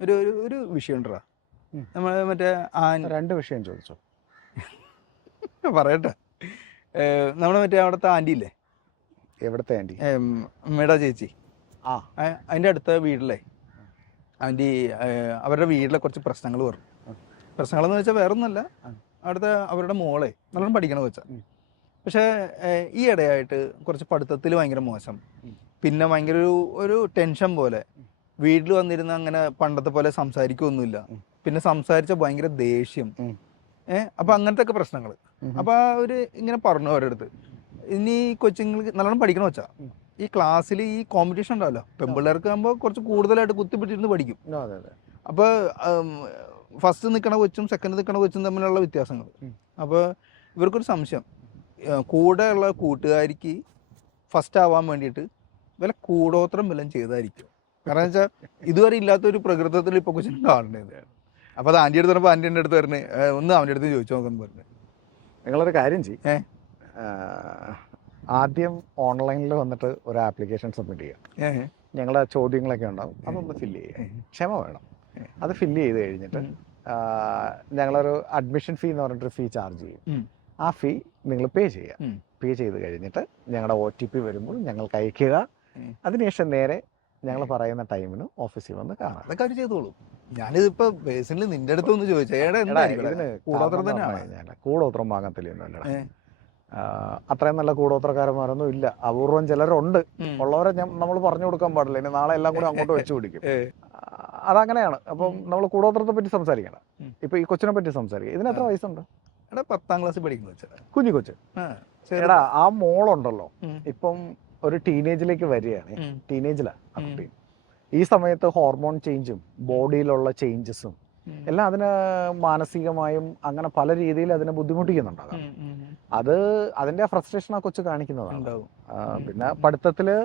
ഒരു ഒരു ഒരു വിഷയം ഉണ്ടോ നമ്മൾ മറ്റേ രണ്ട് വിഷയം ചോദിച്ചോ. പറയട്ടെ. നമ്മുടെ മറ്റേ അവിടുത്തെ ആൻറ്റി ഇല്ലേ, എവിടുത്തെ ആൻറ്റി? മേടാ ചേച്ചി. ആ അതിൻ്റെ അടുത്ത വീട്ടിലെ ആൻറ്റി അവരുടെ വീട്ടിലെ കുറച്ച് പ്രശ്നങ്ങൾ പറഞ്ഞു. പ്രശ്നങ്ങളെന്ന് വെച്ചാൽ വേറെ ഒന്നുമല്ല, അവിടുത്തെ അവരുടെ മോളെ നല്ലോണം പഠിക്കണമെന്ന് വെച്ചാൽ. പക്ഷേ ഈ ഇടയായിട്ട് കുറച്ച് പഠിത്തത്തിൽ ഭയങ്കര മോശം, പിന്നെ ഭയങ്കര ഒരു ടെൻഷൻ പോലെ. വീട്ടിൽ വന്നിരുന്ന അങ്ങനെ പണ്ടത്തെ പോലെ സംസാരിക്കുകയൊന്നുമില്ല, പിന്നെ സംസാരിച്ച ഭയങ്കര ദേഷ്യം. അപ്പൊ അങ്ങനത്തെ ഒക്കെ പ്രശ്നങ്ങൾ. അപ്പൊ ഒരു ഇങ്ങനെ പറഞ്ഞു അവരുടെ അടുത്ത്, ഇനി കൊച്ചുങ്ങൾക്ക് നല്ലോണം പഠിക്കണം വെച്ചാ ഈ ക്ലാസ്സിൽ ഈ കോമ്പറ്റീഷൻ ഉണ്ടാവല്ലോ, പെൺപിള്ളേർക്ക് ആകുമ്പോൾ കുറച്ച് കൂടുതലായിട്ട് കുത്തിപ്പിടിച്ചിരുന്ന് പഠിക്കും. അപ്പോൾ ഫസ്റ്റ് നിൽക്കണ കൊച്ചും സെക്കൻഡ് നിൽക്കണ കൊച്ചും തമ്മിലുള്ള വ്യത്യാസങ്ങൾ. അപ്പോൾ ഇവർക്കൊരു സംശയം, കൂടെയുള്ള കൂട്ടുകാരിക്ക് ഫസ്റ്റ് ആവാൻ വേണ്ടിയിട്ട് വല്ല കൂടോത്രം വല്ലതും ചെയ്തായിരിക്കും. കാരണം വെച്ചാൽ ഇതുവരെ ഇല്ലാത്തൊരു പ്രകൃതത്തിൽ ഇപ്പോൾ കൊച്ചിന് കാണേണ്ടത്. അപ്പോൾ അത് ആൻറ്റി അടുത്ത് പറഞ്ഞപ്പോൾ ആൻറ്റീൻ്റെ അടുത്ത് പറഞ്ഞ് ഒന്ന് അവൻ്റെ അടുത്ത് ചോദിച്ചു നോക്കാൻ പറഞ്ഞു. നിങ്ങളൊരു കാര്യം ചെയ്യും, ആദ്യം ഓൺലൈനിൽ വന്നിട്ട് ഒരു ആപ്ലിക്കേഷൻ സബ്മിറ്റ് ചെയ്യുക. ഞങ്ങളുടെ ചോദ്യങ്ങളൊക്കെ ഉണ്ടാവും, അതൊന്ന് ഫില്ല് ചെയ്യുക. ക്ഷമ വേണം. അത് ഫില്ല് ചെയ്ത് കഴിഞ്ഞിട്ട് ഞങ്ങളൊരു അഡ്മിഷൻ ഫീ എന്ന് പറഞ്ഞിട്ടൊരു ഫീ ചാർജ് ചെയ്യും. ആ ഫീ നിങ്ങൾ പേ ചെയ്യുക. പേ ചെയ്ത് കഴിഞ്ഞിട്ട് ഞങ്ങളുടെ OTP വരുമ്പോൾ ഞങ്ങൾക്ക് അയക്കുക. അതിനുശേഷം നേരെ ഞങ്ങൾ പറയുന്ന ടൈമിന് ഓഫീസിൽ വന്ന് കാണാം. അതൊക്കെ അവർ ചെയ്തോളൂ. ഞാനിതിപ്പോ പേഴ്സണലി നിന്റെ അടുത്ത് ഒന്ന് ചോദിച്ചാൽ ഇതിന് കൂടോത്രം വാങ്ങത്തില്ലൊന്നുമല്ല. അത്രയും നല്ല കൂടോത്രക്കാരന്മാരൊന്നും ഇല്ല, അപൂർവം ചിലരുണ്ട്. ഉള്ളവരെ നമ്മൾ പറഞ്ഞു കൊടുക്കാൻ പാടില്ല, ഇനി നാളെ എല്ലാം കൂടെ അങ്ങോട്ട് വെച്ച് പിടിക്കും. അതങ്ങനെയാണ്. അപ്പം നമ്മൾ കൂടോത്രത്തെ പറ്റി സംസാരിക്കണം. ഇപ്പൊ ഈ കൊച്ചിനെ പറ്റി സംസാരിക്കുക. ഇതിന് എത്ര വയസ്സുണ്ട്? 10ാം ക്ലാസ്സിൽ പഠിക്കുന്ന കുഞ്ഞു കൊച്ച്. എടാ, ആ മോളുണ്ടല്ലോ ഇപ്പം ഒരു ടീനേജിലേക്ക് വരികയാണ്. ടീനേജിലാണ് ആ കുട്ടി. ഈ സമയത്ത് ഹോർമോൺ ചേഞ്ചും ബോഡിയിലുള്ള ചേഞ്ചസും എല്ലാം അതിന് മാനസികമായും അങ്ങനെ പല രീതിയിൽ അതിനെ ബുദ്ധിമുട്ടിക്കുന്നുണ്ടാകാം. അതിന്റെ ഫ്രസ്ട്രേഷൻ ആ കൊച്ചു കാണിക്കുന്നതാണ്. പിന്നെ പഠിത്തത്തില്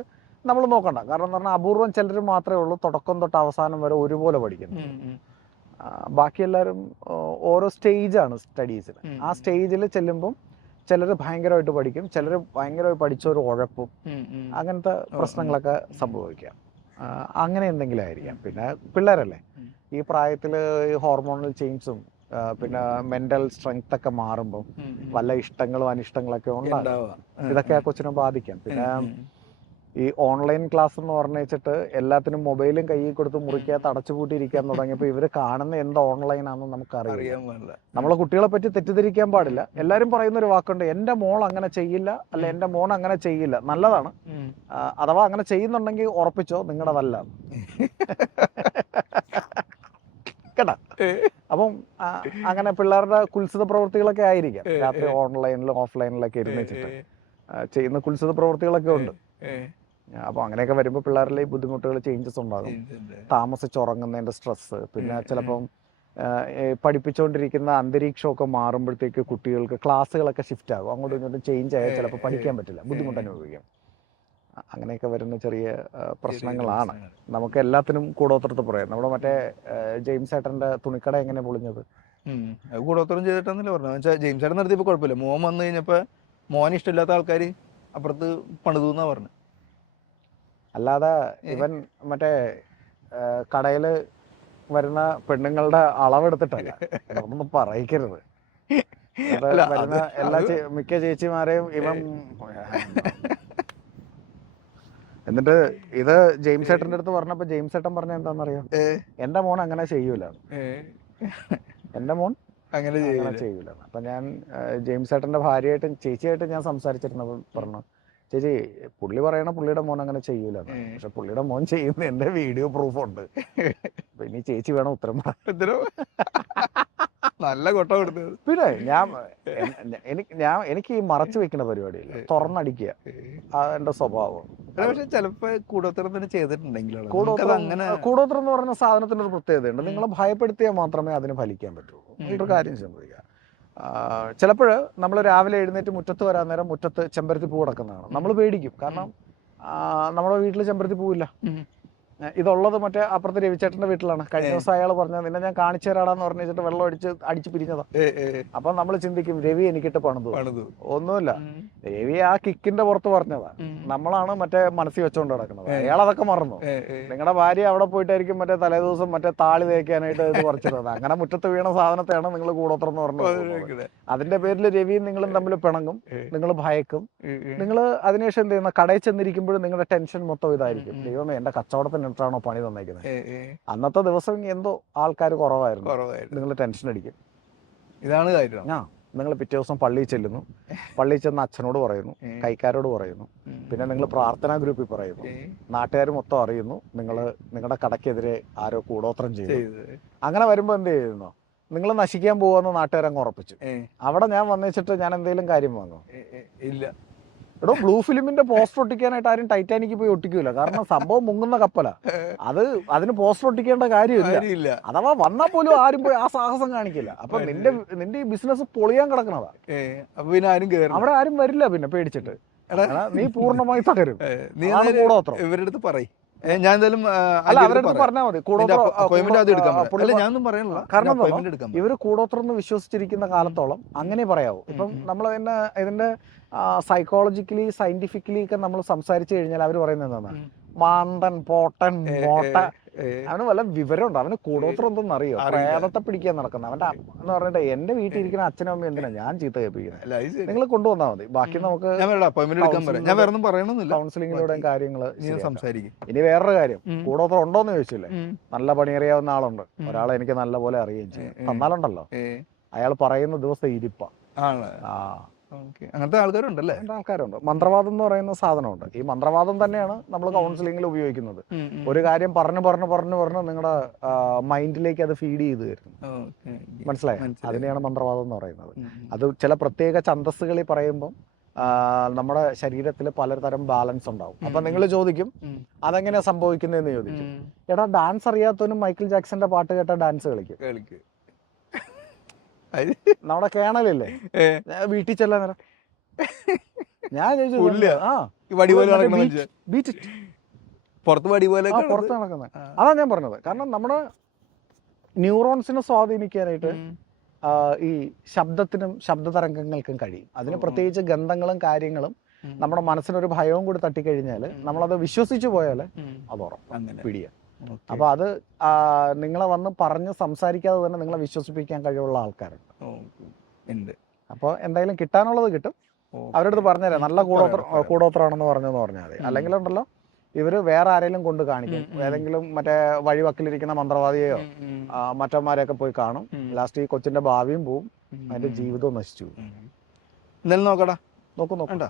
നമ്മൾ നോക്കണ്ട. കാരണം എന്ന് പറഞ്ഞാൽ അപൂർവം ചിലർ മാത്രമേ ഉള്ളൂ തുടക്കം തൊട്ട് അവസാനം വരെ ഒരുപോലെ പഠിക്കുന്നത്. ബാക്കി എല്ലാവരും ഓരോ സ്റ്റേജാണ് സ്റ്റഡീസിൽ. ആ സ്റ്റേജിൽ ചെല്ലുമ്പം ചിലർ ഭയങ്കരമായിട്ട് പഠിക്കും, ചിലർ ഭയങ്കരമായി പഠിച്ചൊരു ഉഴപ്പും അങ്ങനത്തെ പ്രശ്നങ്ങളൊക്കെ സംഭവിക്കാം. അങ്ങനെ എന്തെങ്കിലും ആയിരിക്കാം. പിന്നെ പിള്ളേരല്ലേ, ഈ പ്രായത്തിൽ ഈ ഹോർമോണൽ ചേഞ്ചും പിന്നെ മെന്റൽ സ്ട്രെങ്ത് ഒക്കെ മാറുമ്പോൾ വല്ല ഇഷ്ടങ്ങളും അനിഷ്ടങ്ങളൊക്കെ ഉണ്ടാകും. ഇതൊക്കെ ആ കൊച്ചിനെ ബാധിക്കാം. പിന്നെ ഈ ഓൺലൈൻ ക്ലാസ് എന്ന് പറഞ്ഞു വെച്ചിട്ട് എല്ലാത്തിനും മൊബൈലും കയ്യിൽ കൊടുത്ത് മുറിക്കാത്ത അടച്ചുപൂട്ടിയിരിക്കാൻ തുടങ്ങിയപ്പോൾ ഇവർ കാണുന്ന എന്ത് ഓൺലൈനാണെന്ന് നമുക്കറിയാം. നമ്മളെ കുട്ടികളെ പറ്റി തെറ്റിദ്ധരിക്കാൻ പാടില്ല. എല്ലാവരും പറയുന്ന ഒരു വാക്കുണ്ട്, എൻ്റെ മോൾ അങ്ങനെ ചെയ്യില്ല, അല്ല എൻ്റെ മോൻ അങ്ങനെ ചെയ്യില്ല. നല്ലതാണ്. അഥവാ അങ്ങനെ ചെയ്യുന്നുണ്ടെങ്കിൽ ഉറപ്പിച്ചോ നിങ്ങളുടേതല്ല കേട്ടാ. അപ്പം അങ്ങനെ പിള്ളേരുടെ കുത്സിത പ്രവൃത്തികളൊക്കെ ആയിരിക്കാം. രാത്രി ഓൺലൈനിലും ഓഫ്ലൈനിലൊക്കെ ഇരുന്നിച്ചിട്ട് ചെയ്യുന്ന കുത്സിത പ്രവൃത്തികളൊക്കെ ഉണ്ട്. അപ്പോൾ അങ്ങനെയൊക്കെ വരുമ്പോൾ പിള്ളേരിലെ ഈ ബുദ്ധിമുട്ടുകൾ, ചേഞ്ചസ് ഉണ്ടാകും. താമസിച്ചുറങ്ങുന്നതിൻ്റെ സ്ട്രെസ്സ്, പിന്നെ ചിലപ്പം പഠിപ്പിച്ചുകൊണ്ടിരിക്കുന്ന അന്തരീക്ഷമൊക്കെ മാറുമ്പോഴത്തേക്ക് കുട്ടികൾക്ക് ക്ലാസ്സുകളൊക്കെ ഷിഫ്റ്റ് ആകും. അങ്ങോട്ടും ഇങ്ങോട്ടും ചേഞ്ച് ആയാൽ ചിലപ്പോൾ പഠിക്കാൻ പറ്റില്ല, ബുദ്ധിമുട്ട് അനുഭവിക്കാം. അങ്ങനെയൊക്കെ വരുന്ന ചെറിയ പ്രശ്നങ്ങളാണ്. നമുക്ക് എല്ലാത്തിനും കൂടോത്രത്തെ പറയാം. നമ്മുടെ മറ്റേ ജെയിംസ് ഏട്ടൻ്റെ തുണിക്കട എങ്ങനെ പൊളിഞ്ഞത്? കൂടോത്രം ചെയ്തിട്ടെന്നല്ലേ പറഞ്ഞു. വെച്ചാൽ ജെയിംസ് ഏട്ടൻ നിർത്തിയപ്പോൾ കുഴപ്പമില്ല. മോൻ വന്നു കഴിഞ്ഞപ്പോൾ മോന് ഇഷ്ടമില്ലാത്ത ആൾക്കാർ അപ്പുറത്ത് പണിതു എന്നാ പറഞ്ഞു. അല്ലാതെ ഇവൻ മറ്റേ കടയിൽ വരുന്ന പെണ്ണുങ്ങളുടെ അളവെടുത്തിട്ടല്ല, ഒന്നും പറയിക്കരുത്. വരുന്ന എല്ലാ മിക്ക ചേച്ചിമാരെയും ഇവൻ. എന്നിട്ട് ഇത് ജെയിംസ് ഏട്ടൻ്റെ അടുത്ത് പറഞ്ഞപ്പോൾ ജെയിംസ് ഏട്ടൻ പറഞ്ഞ എന്താണെന്നറിയോ? എൻ്റെ മോൻ അങ്ങനെ ചെയ്യൂല, എൻ്റെ മോൻ അങ്ങനെ ചെയ്യൂല. അപ്പം ഞാൻ ജെയിംസ് ഏട്ടൻ്റെ ഭാര്യയായിട്ടും ചേച്ചിയായിട്ടും ഞാൻ സംസാരിച്ചിരുന്നപ്പോൾ പറഞ്ഞു, ചേച്ചി പുള്ളി പറയണ പുള്ളിയുടെ മോൻ അങ്ങനെ ചെയ്യൂല, പക്ഷെ പുള്ളിയുടെ മോൻ ചെയ്യുന്ന എൻ്റെ വീഡിയോ പ്രൂഫുണ്ട്. അപ്പൊ ഇനി ചേച്ചി വേണം ഉത്തരം പറയാൻ. നല്ല കൊട്ട കൊടുത്തത്. പിന്നെ എനിക്ക് ഈ മറച്ചു വെക്കുന്ന പരിപാടിയില്ല, തുറന്നടിക്കുക എന്റെ സ്വഭാവം. പക്ഷെ ചിലപ്പോ കൂടോത്രം തന്നെ ചെയ്തിട്ടുണ്ടെങ്കിലോ. കൂടോത്രം എന്ന് പറഞ്ഞ സാധനത്തിനൊരു പ്രത്യേകതയുണ്ട്. നിങ്ങളെ ഭയപ്പെടുത്തിയാൽ മാത്രമേ അതിന് ഫലിക്കാൻ പറ്റുള്ളൂ. ഒരു കാര്യം സംഭവിക്കുക, ചിലപ്പോൾ നമ്മൾ രാവിലെ എഴുന്നേറ്റ് മുറ്റത്ത് വരാൻ നേരം മുറ്റത്ത് ചെമ്പരത്തി പൂ കിടക്കുന്നതാണ്. നമ്മൾ പേടിക്കും, കാരണം നമ്മുടെ വീട്ടിൽ ചെമ്പരത്തി പൂവില്ല. ഇതുള്ളത് മറ്റേ അപ്പുറത്തെ രവിചേട്ടന്റെ വീട്ടിലാണ്. കഴിഞ്ഞ ദിവസം അയാൾ പറഞ്ഞത് നിന്നെ ഞാൻ കാണിച്ചു തരാടാന്ന് പറഞ്ഞിട്ട് വെള്ളം അടിച്ച് പിരിഞ്ഞതാ. അപ്പൊ നമ്മൾ ചിന്തിക്കും രവി എനിക്കിട്ട് പണിതു. ഒന്നുമില്ല, രവി ആ കിക്കിന്റെ പുറത്ത് പറഞ്ഞതാ. നമ്മളാണ് മറ്റേ മനസ്സിൽ വെച്ചോണ്ട് കിടക്കുന്നത്. അയാൾ അതൊക്കെ മറന്നു. നിങ്ങളുടെ ഭാര്യ അവിടെ പോയിട്ടായിരിക്കും മറ്റേ തലേദിവസം മറ്റേ താളി തേക്കാനായിട്ട് ഇത് പറിച്ചിരുന്നത്. അങ്ങനെ മുറ്റത്ത് വീണ സാധനത്തെയാണ് നിങ്ങൾ കൂടോത്രം എന്ന് പറഞ്ഞത്. അതിന്റെ പേരിൽ രവിയും നിങ്ങളും തമ്മിൽ പിണങ്ങും, നിങ്ങൾ ഭയക്കും. നിങ്ങൾ അതിനുശേഷം എന്ത് ചെയ്യുന്ന, കടയിൽ ചെന്നിരിക്കുമ്പോഴും നിങ്ങളുടെ ടെൻഷൻ മൊത്തം ഇതായിരിക്കും. ദൈവമേ എന്റെ കച്ചവടത്തിനിട്ടാണോ പണി തന്നേക്കുന്നത്. അന്നത്തെ ദിവസം എന്തോ ആൾക്കാർ കുറവായിരുന്നു, നിങ്ങൾ ടെൻഷൻ അടിക്കും. ഇതാണ് കാര്യം. നിങ്ങൾ പിറ്റേ ദിവസം പള്ളിയിൽ ചെല്ലുന്നു, പള്ളിയിൽ ചെന്ന് അച്ഛനോട് പറയുന്നു, കൈക്കാരോട് പറയുന്നു, പിന്നെ നിങ്ങൾ പ്രാർത്ഥനാ ഗ്രൂപ്പിൽ പറയുന്നു, നാട്ടുകാർ മൊത്തം അറിയുന്നു നിങ്ങളുടെ കടക്കെതിരെ ആരോ കൂടോത്രം ചെയ്തു. അങ്ങനെ വരുമ്പോ എന്ത് ചെയ്യുന്നു, നിങ്ങൾ നശിക്കാൻ പോവാന്ന് നാട്ടുകാരങ്ങ് ഉറപ്പിച്ചു. അവിടെ ഞാൻ വന്നിച്ചിട്ട് ഞാൻ എന്തെങ്കിലും കാര്യം വാങ്ങും? ഇല്ല. എടോ, ബ്ലൂ ഫിലിമിന്റെ പോസ്റ്റർ ഒട്ടിക്കാനായിട്ട് ആരും ടൈറ്റാനിക് പോയി ഒട്ടിക്കൂല. കാരണം സംഭവം മുങ്ങുന്ന കപ്പലാ. അതിന് പോസ്റ്റർ ഒട്ടിക്കേണ്ട കാര്യമില്ല. അഥവാ വന്നാൽ പോലും ആരും പോയി ആ സാഹസം കാണിക്കില്ല. അപ്പൊ നിന്റെ ഈ ബിസിനസ് പൊളിയാൻ കിടക്കണതാ. അവിടെ ആരും വരില്ല പിന്നെ പേടിച്ചിട്ട്. നീ പൂർണ്ണമായി തകരും. ഇവരുടെ അടുത്ത് പറയും. ഞാൻ എന്തായാലും അവരടുത്ത് പറഞ്ഞാൽ മതി. കാരണം ഇവര് കൂടോത്രം എന്ന് വിശ്വസിച്ചിരിക്കുന്ന കാലത്തോളം അങ്ങനെ പറയാവൂ. ഇപ്പം നമ്മൾ ഇതിന്റെ സൈക്കോളജിക്കലി സയന്റിഫിക്കലി ഒക്കെ നമ്മൾ സംസാരിച്ചു കഴിഞ്ഞാൽ അവർ പറയുന്നത് എന്താണ്, മാന്തൻ പോട്ടൻ മോട്ട, അവന് വല്ല വിവരമുണ്ട്, അവന് കൂടോത്രം എന്തെന്ന് അറിയോ, പ്രേതത്തെ പിടിക്കാൻ നടക്കുന്ന അവന്റെ എന്ന് പറഞ്ഞിട്ട് എന്റെ വീട്ടിൽ ഇരിക്കുന്ന അച്ഛനും അമ്മയും എന്തിനാ ഞാൻ ചീത്ത കേൾപ്പിക്കുന്നത്. നിങ്ങൾ കൊണ്ടുവന്നാൽ മതി, ബാക്കി നമുക്ക് കൗൺസിലിങ്ങിലൂടെയും കാര്യങ്ങൾ സംസാരിക്കും. ഇനി വേറൊരു കാര്യം, കൂടോത്രം ഉണ്ടോന്ന് ചോദിച്ചില്ലേ, നല്ല പണി അറിയാവുന്ന ആളുണ്ട്, ഒരാളെ എനിക്ക് നല്ല പോലെ അറിയുകയും ചെയ്യും. തന്നാലുണ്ടല്ലോ അയാൾ പറയുന്ന ദിവസം ഇരിപ്പ. അങ്ങനത്തെ ആൾക്കാരുണ്ടല്ലേ? ആൾക്കാരുണ്ട്. മന്ത്രവാദം എന്ന് പറയുന്ന സാധനമുണ്ട്. ഈ മന്ത്രവാദം തന്നെയാണ് നമ്മൾ കൗൺസിലിംഗിൽ ഉപയോഗിക്കുന്നത്. ഒരു കാര്യം പറഞ്ഞു നിങ്ങളുടെ മൈൻഡിലേക്ക് അത് ഫീഡ് ചെയ്ത് തരുന്നു. മനസ്സിലായോ? അതിനെയാണ് മന്ത്രവാദം എന്ന് പറയുന്നത്. അത് ചില പ്രത്യേക ഛന്തസ്സുകളിൽ പറയുമ്പം നമ്മുടെ ശരീരത്തിൽ പലതരം ബാലൻസ് ഉണ്ടാവും. അപ്പൊ നിങ്ങൾ ചോദിക്കും അതെങ്ങനെയാ സംഭവിക്കുന്നതെന്ന് ചോദിക്കും. എടാ, ഡാൻസ് അറിയാത്തവനും മൈക്കിൾ ജാക്സന്റെ പാട്ട് കേട്ട ഡാൻസ് കളിക്കും. നമ്മുടെ കേണലില്ലേ, വീട്ടിൽ ചെല്ലാൻ നേരം ഞാൻ പുറത്ത് നടക്കുന്നത്. അതാ ഞാൻ പറഞ്ഞത്. കാരണം നമ്മുടെ ന്യൂറോൺസിനെ സ്വാധീനിക്കാനായിട്ട് ഈ ശബ്ദത്തിനും ശബ്ദതരംഗങ്ങൾക്കും കഴിയും. അതിന് പ്രത്യേകിച്ച് ഗന്ധങ്ങളും കാര്യങ്ങളും നമ്മുടെ മനസ്സിനൊരു ഭയവും കൂടി തട്ടിക്കഴിഞ്ഞാൽ നമ്മളത് വിശ്വസിച്ചു പോയാൽ അത് ഉറപ്പാണ് പിടിയാ. അപ്പൊ അത് നിങ്ങളെ വന്ന് പറഞ്ഞ് സംസാരിക്കാതെ തന്നെ നിങ്ങളെ വിശ്വസിപ്പിക്കാൻ കഴിവുള്ള ആൾക്കാരുണ്ട്. അപ്പോൾ എന്തായാലും കിട്ടാനുള്ളത് കിട്ടും. അവരുടെ അടുത്ത് പറഞ്ഞുതരാം, നല്ല കൂടോത്രമാണെന്ന് പറഞ്ഞെന്ന് പറഞ്ഞാൽ മതി. അല്ലെങ്കിൽ ഉണ്ടല്ലോ ഇവര് വേറെ ആരെങ്കിലും കൊണ്ട് കാണിക്കും. ഏതെങ്കിലും മറ്റേ വഴിവക്കിലിരിക്കുന്ന മന്ത്രവാദിയെയോ മറ്റന്മാരെയൊക്കെ പോയി കാണും. ലാസ്റ്റ് ഈ കൊച്ചിന്റെ ഭാവിയും പോവും, അതിന്റെ ജീവിതവും നശിച്ചു പോകും. നോക്കടാ, നോക്കണ്ട.